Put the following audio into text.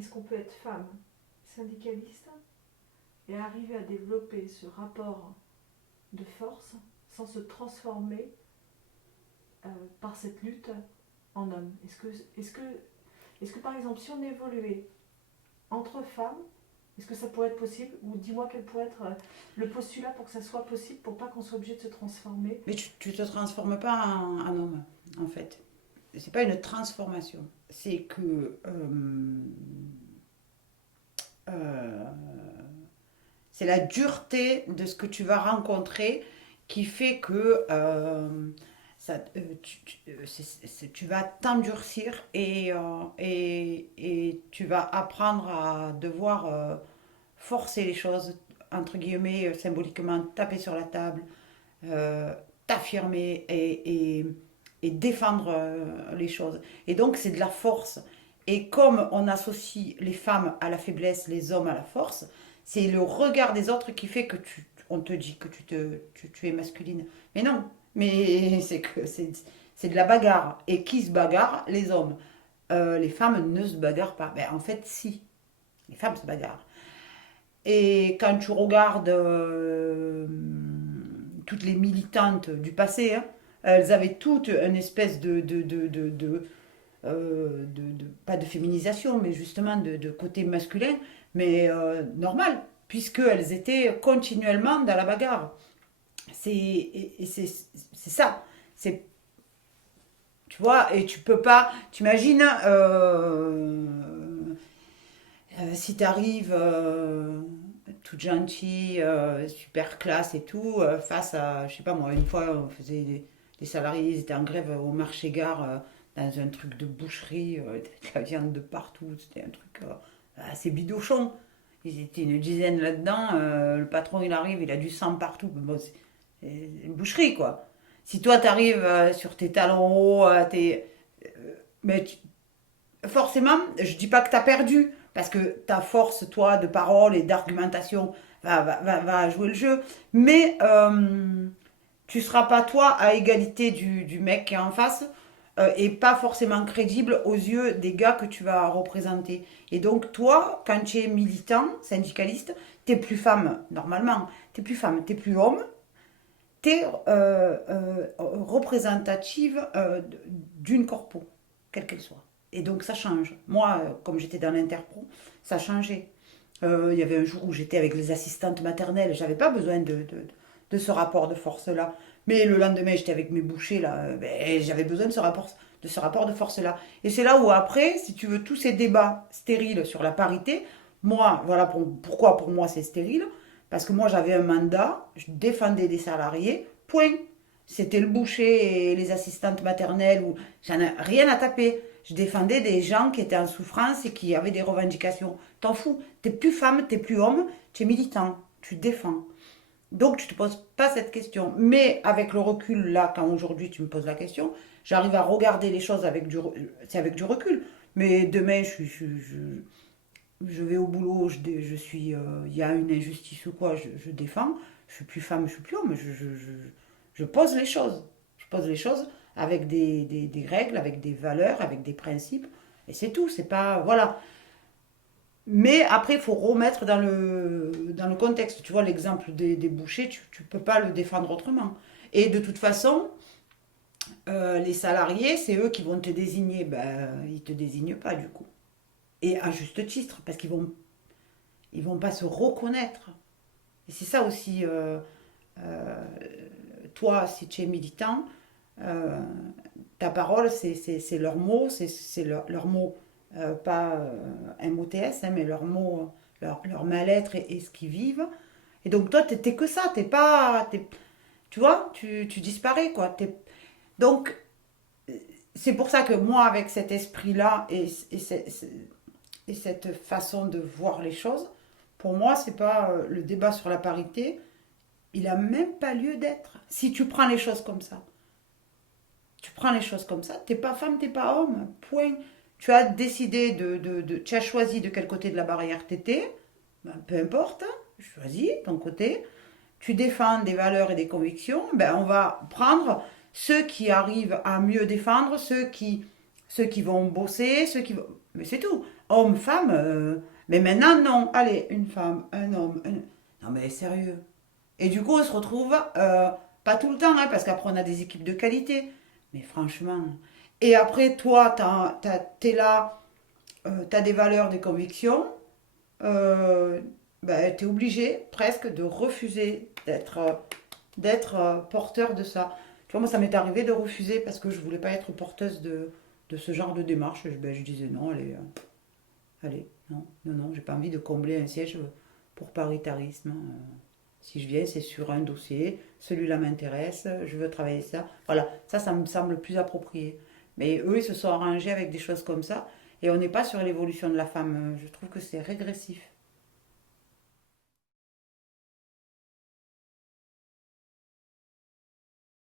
est-ce qu'on peut être femme syndicaliste et arriver à développer ce rapport de force sans se transformer par cette lutte en homme? Est-ce que par exemple, si on évoluait entre femmes, est-ce que ça pourrait être possible? Ou dis-moi quel pourrait être le postulat pour que ça soit possible, pour pas qu'on soit obligé de se transformer? Mais tu te transformes pas en homme, en fait. C'est pas une transformation. C'est que euh, c'est la dureté de ce que tu vas rencontrer qui fait que tu vas t'endurcir et tu vas apprendre à devoir forcer les choses, entre guillemets, symboliquement, taper sur la table, euh, t'affirmer et défendre les choses. Et donc, c'est de la force. Et comme on associe les femmes à la faiblesse, les hommes à la force, c'est le regard des autres qui fait que on te dit que tu es masculine. Mais non, mais c'est de la bagarre. Et qui se bagarre? Les hommes. Les femmes ne se bagarrent pas. Ben, en fait, si. Les femmes se bagarrent. Et quand tu regardes toutes les militantes du passé, hein, elles avaient toutes une espèce pas de féminisation, mais justement de côté masculin, mais normal, puisqu'elles étaient continuellement dans la bagarre. C'est ça. C'est, tu vois, et tu peux pas, t'imagines, si t'arrives toute gentille, super classe et tout, face à, je sais pas moi, une fois on faisait des salariés, ils étaient en grève au marché-gare dans un truc de boucherie, de la viande de partout, c'était un truc assez bidochon. Ils étaient une dizaine là-dedans, le patron il arrive, il a du sang partout, bon, c'est une boucherie quoi. Si toi t'arrives sur tes talons hauts, mais forcément, je dis pas que tu as perdu, parce que ta force, toi, de parole et d'argumentation va jouer le jeu, mais tu seras pas, toi, à égalité du mec qui est en face, et pas forcément crédible aux yeux des gars que tu vas représenter. Et donc, toi, quand tu es militant, syndicaliste, t'es plus femme, normalement, t'es plus femme, t'es plus homme, t'es représentative d'une corpo, quelle qu'elle soit. Et donc ça change. Moi, comme j'étais dans l'interpro, ça changeait. Il y avait un jour où j'étais avec les assistantes maternelles, j'avais pas besoin de ce rapport de force-là. Mais le lendemain, j'étais avec mes bouchers, là, ben, j'avais besoin de ce rapport de force-là. Et c'est là où après, si tu veux, tous ces débats stériles sur la parité, moi, voilà pourquoi pour moi c'est stérile, parce que moi j'avais un mandat, je défendais des salariés, point. C'était le boucher et les assistantes maternelles, où j'en ai rien à taper. Je défendais des gens qui étaient en souffrance et qui avaient des revendications. T'en fous, t'es plus femme, t'es plus homme, tu es militant, tu défends. Donc tu te poses pas cette question. Mais avec le recul, là, quand aujourd'hui tu me poses la question, j'arrive à regarder les choses c'est avec du recul. Mais demain, je vais au boulot, je suis, il y a une injustice ou quoi, je défends. Je suis plus femme, je suis plus homme. Je pose les choses. Je pose les choses avec des règles, avec des valeurs, avec des principes. Et c'est tout. C'est pas. Voilà. Mais après, il faut remettre dans le contexte. Tu vois, l'exemple des bouchers, tu peux pas le défendre autrement. Et de toute façon, les salariés, c'est eux qui vont te désigner. Ben, ils te désignent pas du coup. Et à juste titre, parce ils vont pas se reconnaître. Et c'est ça aussi, euh, toi, si tu es militant, euh, ta parole, c'est leur mot, c'est leur mot, pas MOTS, hein, mais leur mot, leur mal-être et ce qu'ils vivent. Et donc toi, t'es que ça, t'es pas, tu vois, tu disparais, quoi. Donc, c'est pour ça que moi, avec cet esprit-là et cette façon de voir les choses, pour moi, c'est pas le débat sur la parité, il a même pas lieu d'être. Si tu prends les choses comme ça, tu prends les choses comme ça, t'es pas femme, t'es pas homme, point. Tu as décidé tu as choisi de quel côté de la barrière t'étais, ben, peu importe, choisis ton côté. Tu défends des valeurs et des convictions, ben on va prendre ceux qui arrivent à mieux défendre, ceux qui vont bosser, ceux qui vont... Mais c'est tout. Homme, femme. Mais maintenant, non. Allez, une femme, un homme. Non, mais sérieux. Et du coup, on se retrouve, pas tout le temps, hein, parce qu'après, on a des équipes de qualité. Mais franchement. Et après, toi, t'es là, t'as des valeurs, des convictions. Ben, t'es obligé presque de refuser d'être porteur de ça. Tu vois, moi, ça m'est arrivé de refuser parce que je voulais pas être porteuse de ce genre de démarche. Ben, je disais non, allez, allez, non, non, non, j'ai pas envie de combler un siège pour paritarisme. Si je viens, c'est sur un dossier, celui-là m'intéresse, je veux travailler ça. Voilà, ça me semble plus approprié. Mais eux, ils se sont arrangés avec des choses comme ça, et on n'est pas sur l'évolution de la femme. Je trouve que c'est régressif.